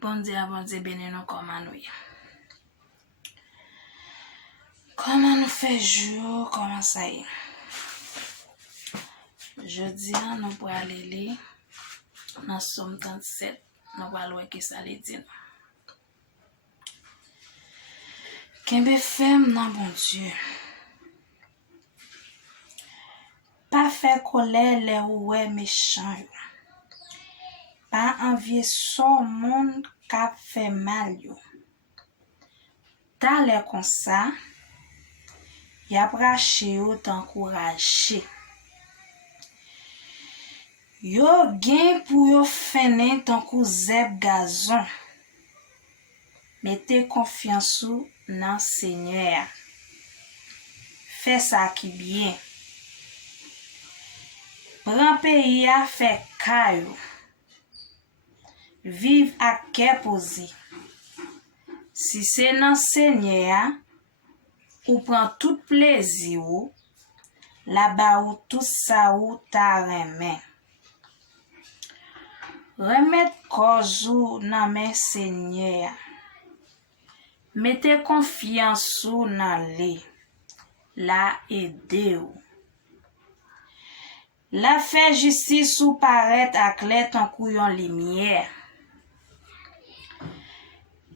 Bon Dieu, béni nous comment nous. Comment nous fait jour, comment ça y est. Jeudi, nous pour aller lire dans Somme 37, nous allons voir que ça les dit. Kembe femme non bon Dieu. Pas fait colère les ouais méchant. Pas envier son monde qu'a fait mal yo. Dans les comme ça, y a braché yo t'encourager. Yo gen pour yo fene ton kou zeb gazon. Mettez confiance dans Seigneur. Fais ça qui bien. Prends pays à fait caillou. Vive à cœur posé. Si c'est dans Seigneur, ou prend tout plaisir, là-bas ou tout ça ou ta remet. Remettre cause dans mes Seigneur. Mettez confiance dans lui. La aider ou. La fait justice ou paraître à clair ton couillon lumière.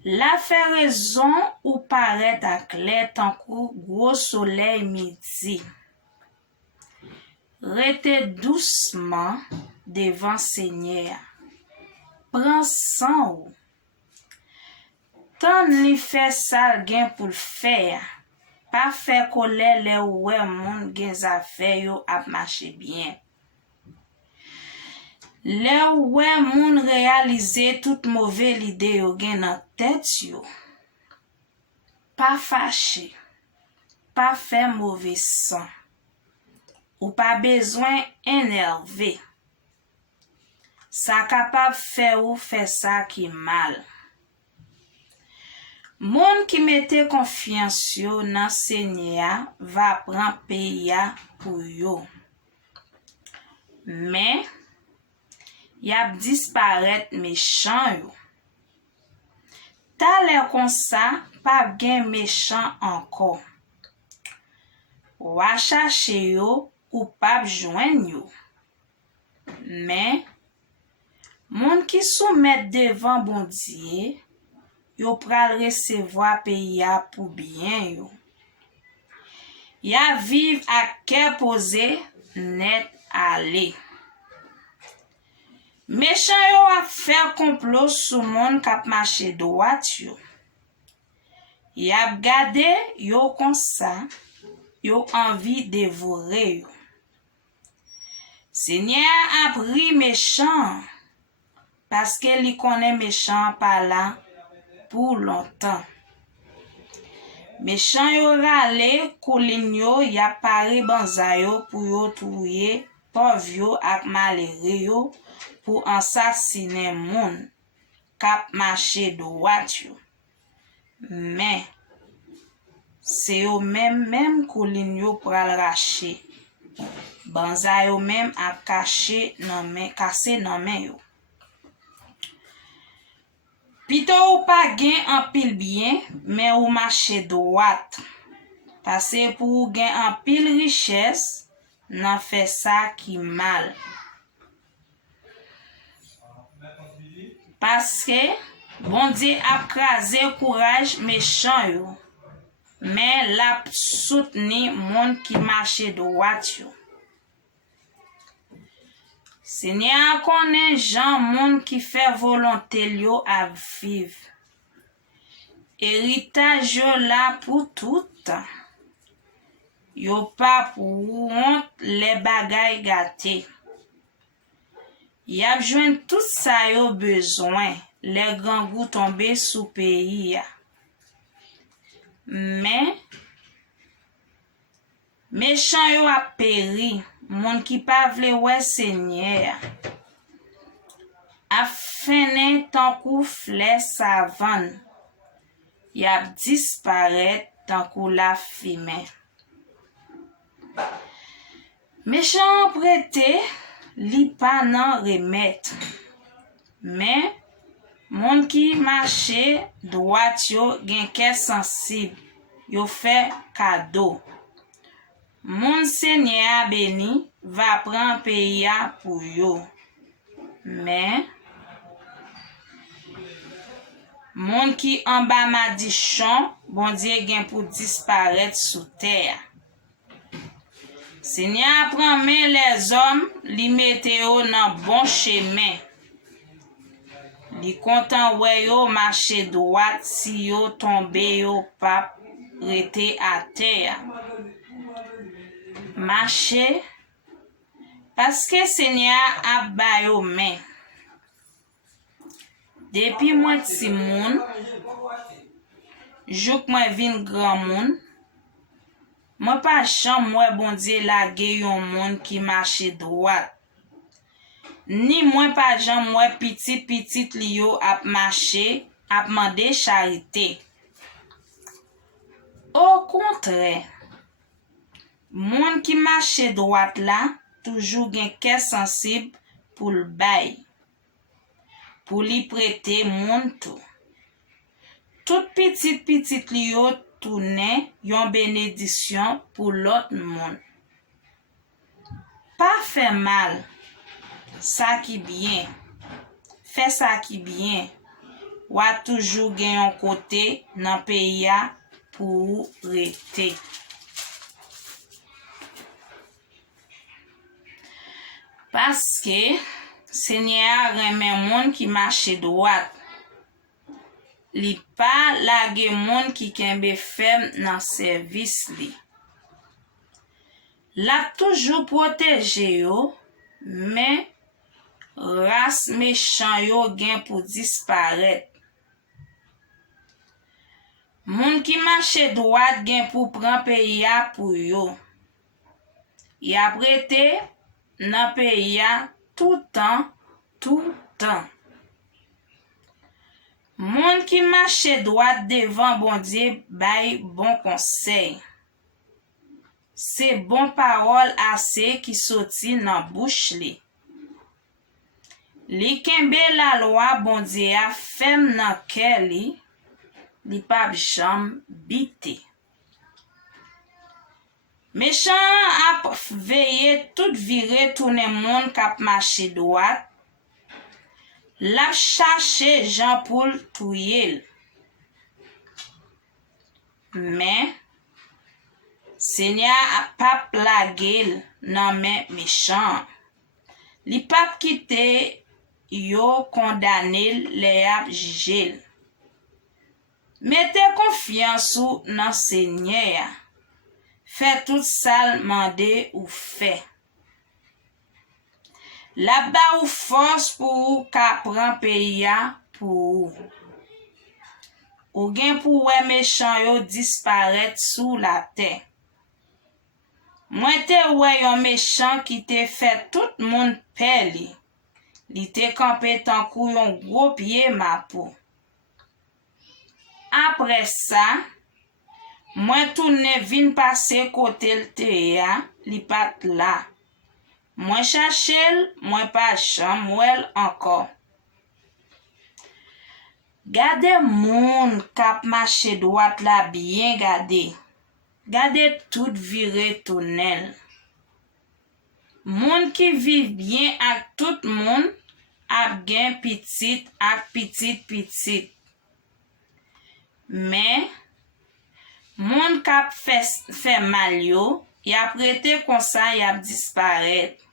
La fait raison ou paraître à clair ton cou gros soleil midi. Rete doucement devant Seigneur. Prends sang ou. Tant li fait ça gain pour le faire. Pas faire colère les ouais moun gen affaire yo ap marcher bien. Les ouais moun réaliser toute mauvaise idée yo gen dans tête yo. Pas fâché. Pas faire mauvais sang. Ou pas besoin énervé. Ça capable faire ou faire ça qui mal. Moun qui mette confiance yo dans Seigneur va prendre pays pour yo. Mais y a disparaître méchant yo. Ta l'air comme ça, pas gen méchant encore. Ou a chercher yo ou pas joindre yo. Mais moun qui soumet devant bon Dieu yo pral recevoir pays pour bien yo. Ya vive à cœur posé net aller. Méchant yo a faire complot sou monde k'ap marcher droit yo. Ya gade yo comme ça, yo envie dévorer yo. Seigneur a pris méchant parce que li connaît méchant par là pour longtemps. Méchant yo rale koulin yo ya pari banza yo pour yo touye pauvre yo ak malere yo pour assassiner moun k'ap marcher droit yo. Mais c'est yo même koulin yo pral rache. Banza yo même a caché nan men yo. Pito ou pas gen en pile bien, mais ou marcher droite. Parce pour gen en pile richesse, nan fait ça qui mal. Parce que bon Dieu a crasé courage méchant yo. Mais la soutenir monde qui marche droite yo. Seigneur connaît Jean monde qui fait volonté yo à vivre. Héritage yo là pour tout. Yo pas pour honte les bagailles gâtés. Y a besoin tout ça yo besoin les grands goûts tomber sous pays. Mais méchant yo a péri. Moun qui pa vle wè Seigneur a fene tan kou flè savan y a disparaît tan kou la fime. Méchant prêté li pa nan remet. Mais Moun qui marche droit yo gen cœur sensible, yo fait cadeau. Moun Seigneur béni va prendre pays pour yo. Mais moun qui en bas madichon, bon Dieu gen pour disparaître sous terre. Seigneur prend main les hommes, li mette yo nan bon chemin. Li content wè yo marcher droit si yo tombe yo pa rete à terre. Marcher parce que Seigneur a ba yo main. Depuis moi ti moun, jouk moi vin grand moun, moi pas jam moi bon Dieu lage yon moun qui marche droit. Ni moi pas jam moi petit li yo ap marcher, ap mande charité. Au contraire, moun qui marche droit là, toujours gen cœur sensible pour le bay, pour li prêter moun tout. Tout petit li yo tourne yon bénédiction pour l'autre monde. Pas fait mal, ça qui bien. Fait ça qui bien. Ou a toujours gen yon côté nan pays pour rete. Parce que Seigneur remen moun qui marche droit. Li pa lage moun qui kembe fem nan service li. La toujours protege yo, mais race méchant yo gen pour disparaître. Moun qui marche droit gen pour prendre pays pour yo. Y a prêté nan pays tout temps. Moun qui marche droit devant bon Dieu bay bon conseil. C'est bon parole assez qui sorti nan bouche li. Li kembe la loi bon Dieu a fem nan kè li pa jam bite. Méchant ap veillé tout viré tourne moun kap marche droit. La cherche Jean Paul touye. Mais Seigneur a pas plagé nan men méchant. Li pas quitté yo condamné le ap jugé. Mettez confiance nan Seigneur. Fait tout ça mandé ou fait. La ba ou force pour ka pran pays pour ou gen pour wè méchant yo disparaître sous la terre. Moi te wè yon méchant qui te fait tout moun pè li te campé tan kou yon gros pied ma pou. Après ça, moi tourne vin passer côté le te li pat la. Moi cherchel, moi pas jam wel encore. Gade moun kap marche droit la bien gade. Gade tout viré tunnel. Moun qui vive bien ak tout moun ap gen petit ak petit. Mais moun kap fait mal yo, y a prêté comme ça y a disparaître.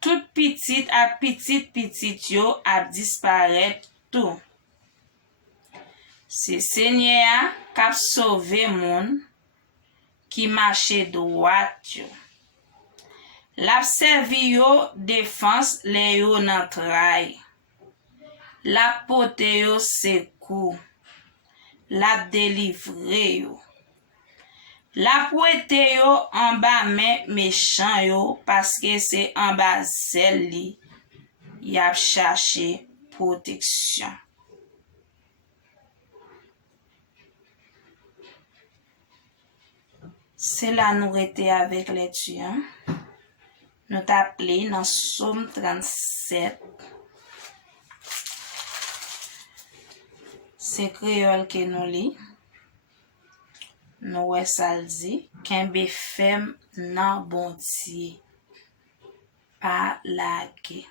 Tout petit ak petit yo a disparaître tout. C'est Seigneur kap sauvé moun qui marche droit yo. L'a servi yo défense le yo nan trai. La pote yo secours. La délivre yo. La pouete yo en bas men méchant yo parce que c'est en bas zel li y a cherché protection. C'est la nourriture avec les tueurs. Nous t'appelons dans Somme 37. Se créole que nous li. Nous wè sal di. Kembe fem nan bontier. Pa lage.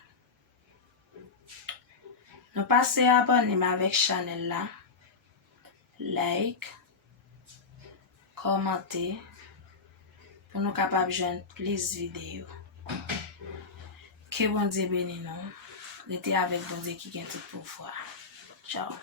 Nous passons à abonner avec channel là. Like. Commenter. Pour nous capables de joindre plus vidéos. Que bon Dieu bénisse nous. Restez avec bon Dieu qui gagne tout pouvoir. Ciao.